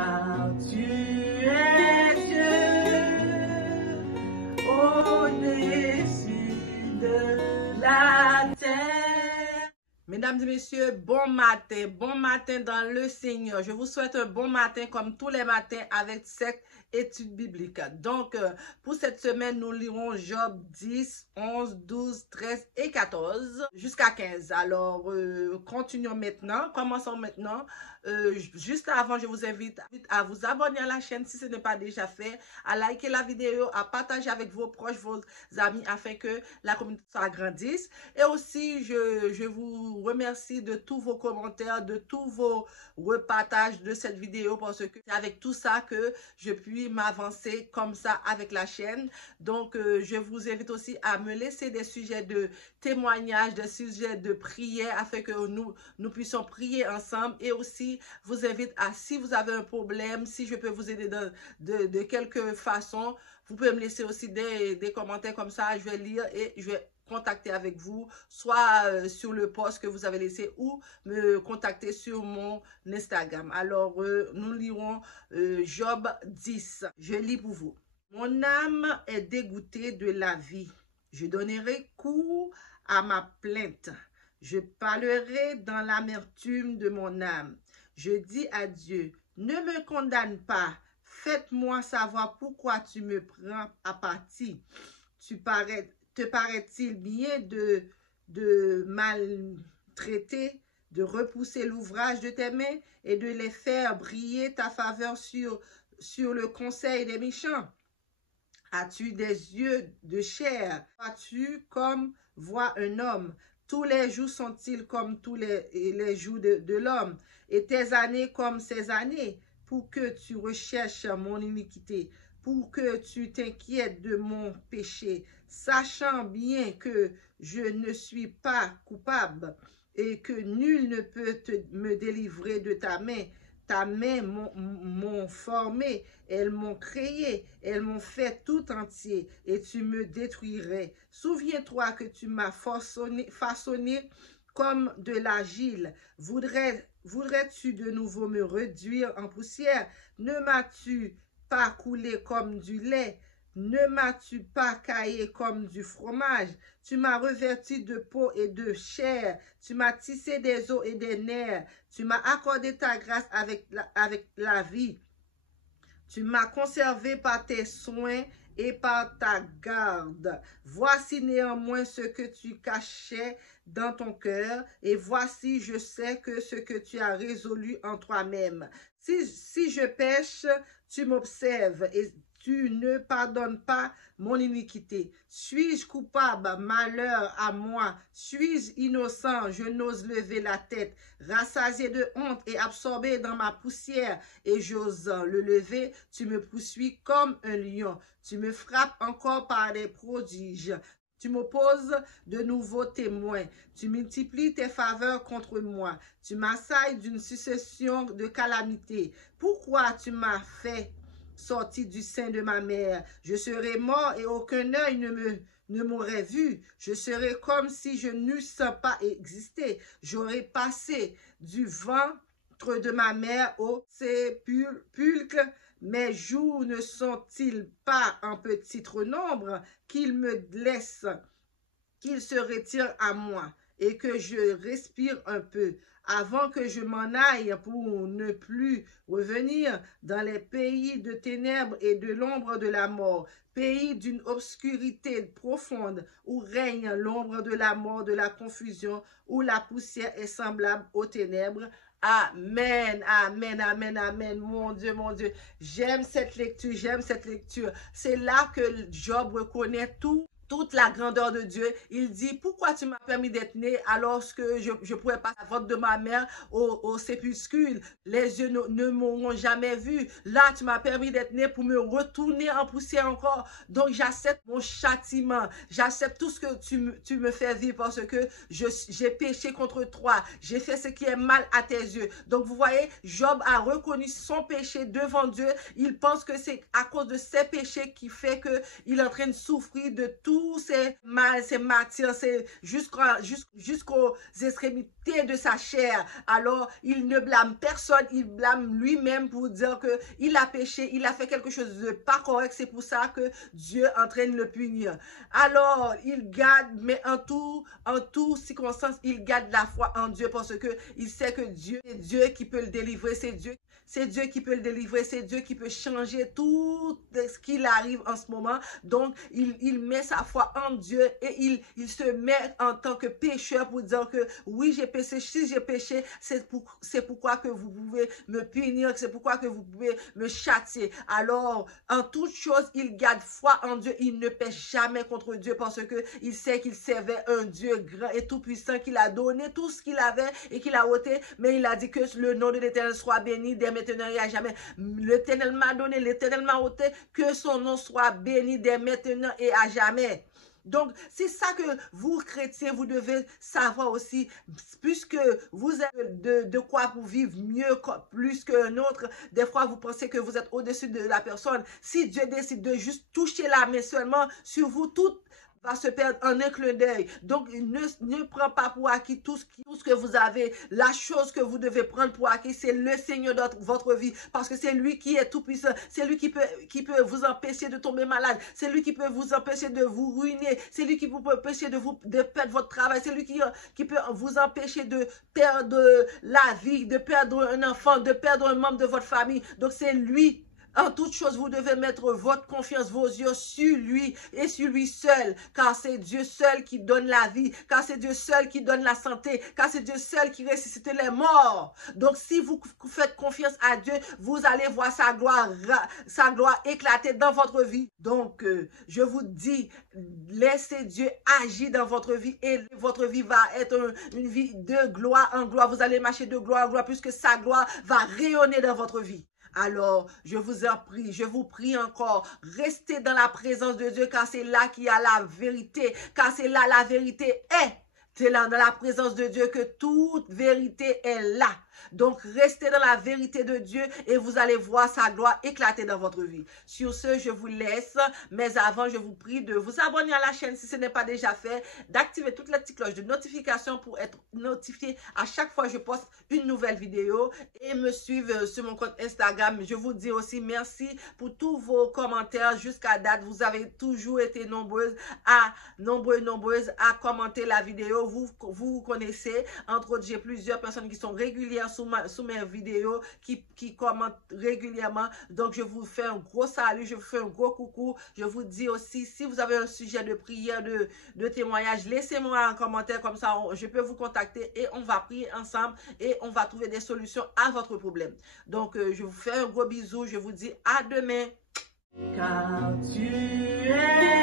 car tu es Dieu, au-dessus de la terre. Mesdames et messieurs, bon matin dans le Seigneur. Je vous souhaite un bon matin comme tous les matins avec cette étude biblique. Donc, pour cette semaine, nous lirons Job 10, 11, 12, 13 et 14 jusqu'à 15. Alors, continuons maintenant. Commençons maintenant. Juste avant, je vous invite à vous abonner à la chaîne si ce n'est pas déjà fait, à liker la vidéo, à partager avec vos proches, vos amis, afin que la communauté s'agrandisse. Et aussi, je vous remercie de tous vos commentaires, de tous vos repartages de cette vidéo, parce que c'est avec tout ça que je puis m'avancer comme ça avec la chaîne. Donc, je vous invite aussi à me laisser des sujets de témoignages, des sujets de prière, afin que nous puissions prier ensemble. Et aussi, vous invite à, si vous avez un problème, si je peux vous aider de quelque façon, vous pouvez me laisser aussi des commentaires comme ça. Je vais lire et je vais contacter avec vous, soit sur le post que vous avez laissé ou me contacter sur mon Instagram. Alors, nous lirons Job 10. Je lis pour vous. Mon âme est dégoûtée de la vie. Je donnerai cours à ma plainte. Je parlerai dans l'amertume de mon âme. Je dis à Dieu, ne me condamne pas. Faites-moi savoir pourquoi tu me prends à partie. Te paraît-il bien de maltraiter, de repousser l'ouvrage de tes mains et de les faire briller ta faveur sur le conseil des méchants? As-tu des yeux de chair? Vois-tu comme voit un homme? Tous les jours sont-ils comme tous les jours de l'homme? Et tes années comme ses années? Pour que tu recherches mon iniquité, pour que tu t'inquiètes de mon péché, sachant bien que je ne suis pas coupable et que nul ne peut me délivrer de ta main. Ta main m'ont formé, elles m'ont créé, elles m'ont fait tout entier, et tu me détruirais. Souviens-toi que tu m'as façonné comme de l'argile. Voudrais-tu de nouveau me réduire en poussière? Ne m'as-tu pas coulé comme du lait? Ne m'as-tu pas caillé comme du fromage? Tu m'as revêtu de peau et de chair. Tu m'as tissé des os et des nerfs. Tu m'as accordé ta grâce avec la vie. Tu m'as conservé par tes soins et par ta garde. Voici néanmoins ce que tu cachais dans ton cœur, et voici je sais que ce que tu as résolu en toi-même. Si je pêche, tu m'observes et tu ne pardonnes pas mon iniquité. Suis-je coupable? Malheur à moi. Suis-je innocent? Je n'ose lever la tête. Rassasié de honte et absorbé dans ma poussière, et j'ose le lever, tu me poursuis comme un lion. Tu me frappes encore par des prodiges. Tu m'opposes de nouveaux témoins. Tu multiplies tes faveurs contre moi. Tu m'assailles d'une succession de calamités. Pourquoi tu m'as fait sortir du sein de ma mère? Je serais mort et aucun œil ne m'aurait vu. Je serais comme si je n'eusse pas existé. J'aurais passé du ventre de ma mère au sépulcre. Mes jours ne sont-ils pas en petit nombre qu'ils me laissent, qu'ils se retirent à moi et que je respire un peu avant que je m'en aille pour ne plus revenir dans les pays de ténèbres et de l'ombre de la mort, pays d'une obscurité profonde où règne l'ombre de la mort, de la confusion, où la poussière est semblable aux ténèbres. Amen, amen, amen, amen. Mon Dieu, j'aime cette lecture, j'aime cette lecture. C'est là que Job reconnaît toute la grandeur de Dieu. Il dit, pourquoi tu m'as permis d'être né alors que je pouvais passer la ventre de ma mère au sépulcre? Les yeux ne m'auront jamais vu. Là, tu m'as permis d'être né pour me retourner en poussière encore. Donc, j'accepte mon châtiment. J'accepte tout ce que tu me fais vivre parce que j'ai péché contre toi. J'ai fait ce qui est mal à tes yeux. Donc, vous voyez, Job a reconnu son péché devant Dieu. Il pense que c'est à cause de ses péchés qui fait qu'il est en train de souffrir de tout tous ces mal, ces matières, jusqu'aux extrémités de sa chair. Alors, il ne blâme personne, il blâme lui-même pour dire que il a péché, il a fait quelque chose de pas correct. C'est pour ça que Dieu est en train de le punir. Alors, il garde, mais en tout circonstance, il garde la foi en Dieu parce que il sait que Dieu, c'est Dieu qui peut le délivrer, c'est Dieu qui peut le délivrer, c'est Dieu qui peut changer tout ce qu'il arrive en ce moment. Donc, il met sa foi en Dieu et il se met en tant que pécheur pour dire que oui, j'ai péché. Si j'ai péché, c'est pourquoi que vous pouvez me punir, c'est pourquoi que vous pouvez me châtier. Alors, en toute chose, il garde foi en Dieu. Il ne pêche jamais contre Dieu parce que il sait qu'il servait un Dieu grand et tout-puissant, qu'il a donné tout ce qu'il avait et qu'il a ôté. Mais il a dit que le nom de l'Éternel soit béni dès maintenant et à jamais. L'Éternel m'a donné, l'Éternel m'a ôté, que son nom soit béni dès maintenant et à jamais. Donc, c'est ça que vous, chrétiens, vous devez savoir aussi, puisque vous avez de quoi pour vivre mieux, plus qu'un autre. Des fois, vous pensez que vous êtes au-dessus de la personne. Si Dieu décide de juste toucher la main seulement sur vous, tout va se perdre en un clin d'œil. Donc, ne prends pas pour acquis tout ce que vous avez. La chose que vous devez prendre pour acquis, c'est le Seigneur de votre vie. Parce que c'est lui qui est tout puissant. C'est lui qui peut vous empêcher de tomber malade. C'est lui qui peut vous empêcher de vous ruiner. C'est lui qui peut empêcher de perdre votre travail. C'est lui qui peut vous empêcher de perdre la vie, de perdre un enfant, de perdre un membre de votre famille. Donc, c'est lui. En toute chose, vous devez mettre votre confiance, vos yeux sur lui et sur lui seul, car c'est Dieu seul qui donne la vie, car c'est Dieu seul qui donne la santé, car c'est Dieu seul qui ressuscite les morts. Donc, si vous faites confiance à Dieu, vous allez voir sa gloire éclater dans votre vie. Donc, je vous dis, laissez Dieu agir dans votre vie et votre vie va être une vie de gloire en gloire. Vous allez marcher de gloire en gloire puisque sa gloire va rayonner dans votre vie. Alors, je vous en prie, je vous prie encore, restez dans la présence de Dieu car c'est là qu'il y a la vérité, car c'est là la vérité est. C'est là dans la présence de Dieu que toute vérité est là. Donc, restez dans la vérité de Dieu et vous allez voir sa gloire éclater dans votre vie. Sur ce, je vous laisse. Mais avant, je vous prie de vous abonner à la chaîne si ce n'est pas déjà fait, d'activer toute la petite cloche de notification pour être notifié à chaque fois que je poste une nouvelle vidéo et me suivre sur mon compte Instagram. Je vous dis aussi merci pour tous vos commentaires jusqu'à date. Vous avez toujours été nombreuses à commenter la vidéo. Vous connaissez. Entre autres, j'ai plusieurs personnes qui sont régulières sous mes vidéos, qui commentent régulièrement. Donc, je vous fais un gros salut, je vous fais un gros coucou. Je vous dis aussi, si vous avez un sujet de prière, de témoignage, laissez-moi un commentaire, comme ça, je peux vous contacter et on va prier ensemble et on va trouver des solutions à votre problème. Donc, je vous fais un gros bisou, je vous dis à demain. Car tu es